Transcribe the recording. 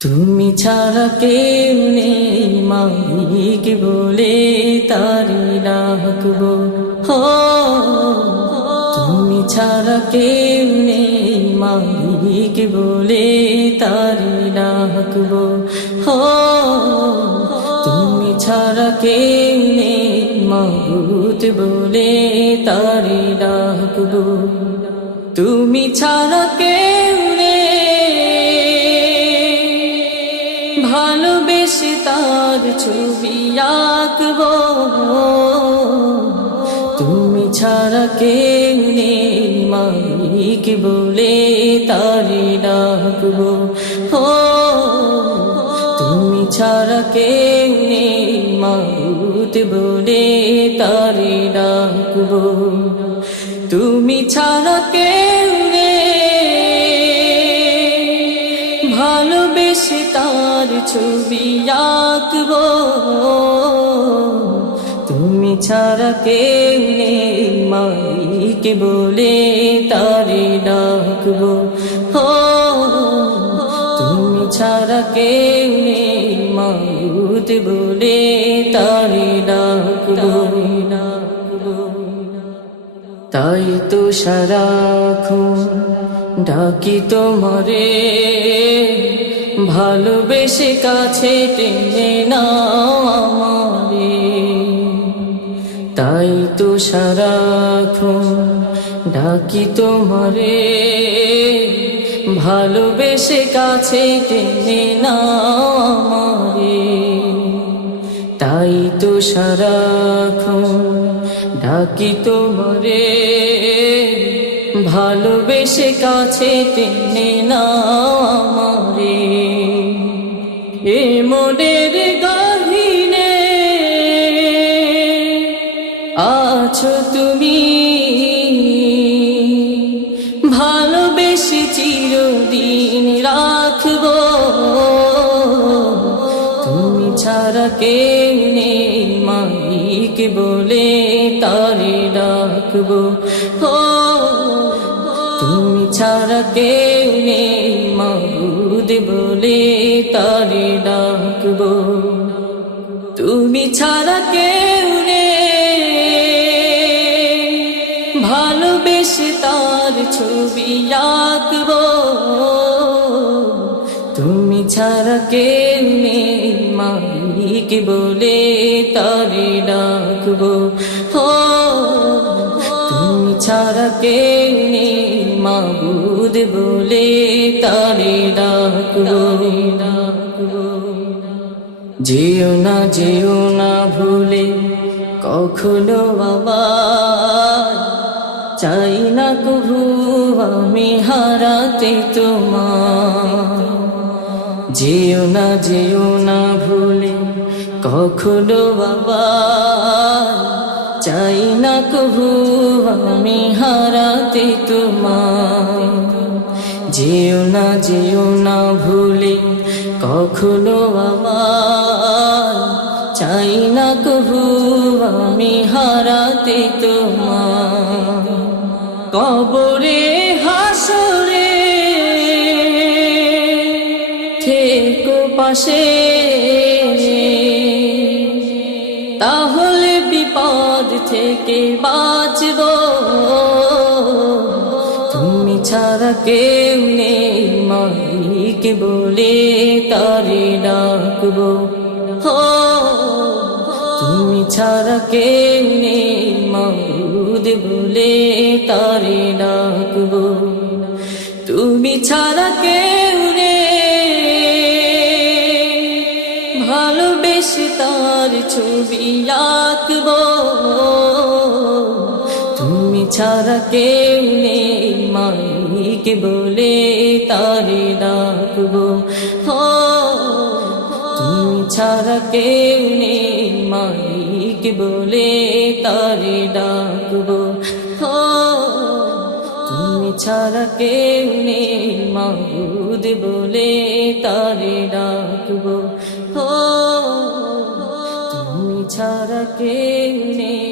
তুমি ছাড়া কেউ নেই মালিক বলে তারি ডাকবো হো। তুমি ছাড়া কেউ নেই মালিক বলে তারি ডাকবো হো। তুমি ছাড়া কেউ নেই মাবুদ বলে তারি ডাকবো। তুমি ছাড়া কেউ ভালোবেসে তার ছবি আঁকবো। তুমি ছাড়া কেউ নেই মালিক বলে তারি ডাকবো ও। তুমি ছাড়া কেউ নেই মাবুদ বলে তারি ডাকবো। তুমি ছাড়া কেউ ভালোবেসে তার ছবি আঁকবো। তুমি ছাড়া কেউ নেই মালিক বলে তারি ডাকবো ও। তুমি ছাড়া কেউ নেই মাবুদ বলে তারি ডাকবো। তাই তো সারাক্ষণ ডাকি তোমারে, ভালোবেসে কাছে টেনে নাও আমারে। তাই তো সারাক্ষণ ডাকি তোমারে, ভালোবেসে কাছে টেনে নাও আমারে। তাই তো সারাক্ষণ ডাকি তোমারে, ভালোবেসে কাছে টেনে নাও আমারে। এ মনের গহীনে আছো তুমি, ভালোবেসে চিরদিন রাখবো। তুমি ছাড়া কেউ নেই মালিক বলে তারি ডাকবো ও। তুমি ছাড়া কেউ নেই মাবুদ বলে তারি ডাকবো। তুমি ছাড়া কেউ নেই ভালোবেসে তার ছবি আঁকবো। তুমি ছাড়া কেউ নেই মালিক বলে তারি ডাকবো ও। তুমি ছাড়া কেউ নেই মাবুদ বলে তারি ডাকবো। যেও না ভুলে কখনো আবার, চাই না কভু আমি হারাতে তোমার। যেও না ভুলে কখনো আবার, চাই না কভু আমি হারাতে তোমার। যেও না ভুলে কখনো আমার, চাই না কভু আমি হারাতে তোমার। কবরে হাসরে থেকো পাশে, তাহলে বিপদ থেকে বাঁচবো। তুমি ছাড়া কেউ নেই মালিক বলে তারি ডাকবো ও। তুমি ছাড়া কেউ নেই মাবুদ বলে তারি ডাকবো। তুমি ছাড়া কেউ ভালোবেসে তার ছবি আঁকবো। তুমি ছাড়া কেউ নেই মালিক বলে তারি ডাকবো ও। তুমি ছাড়া কেউ নেই মালিক বলে তারি ডাকবো ও। তুমি ছাড়া কেউ নেই মাবুদ বলে তারি ডাকবো ও। তুমি ছাড়া কেউ নেই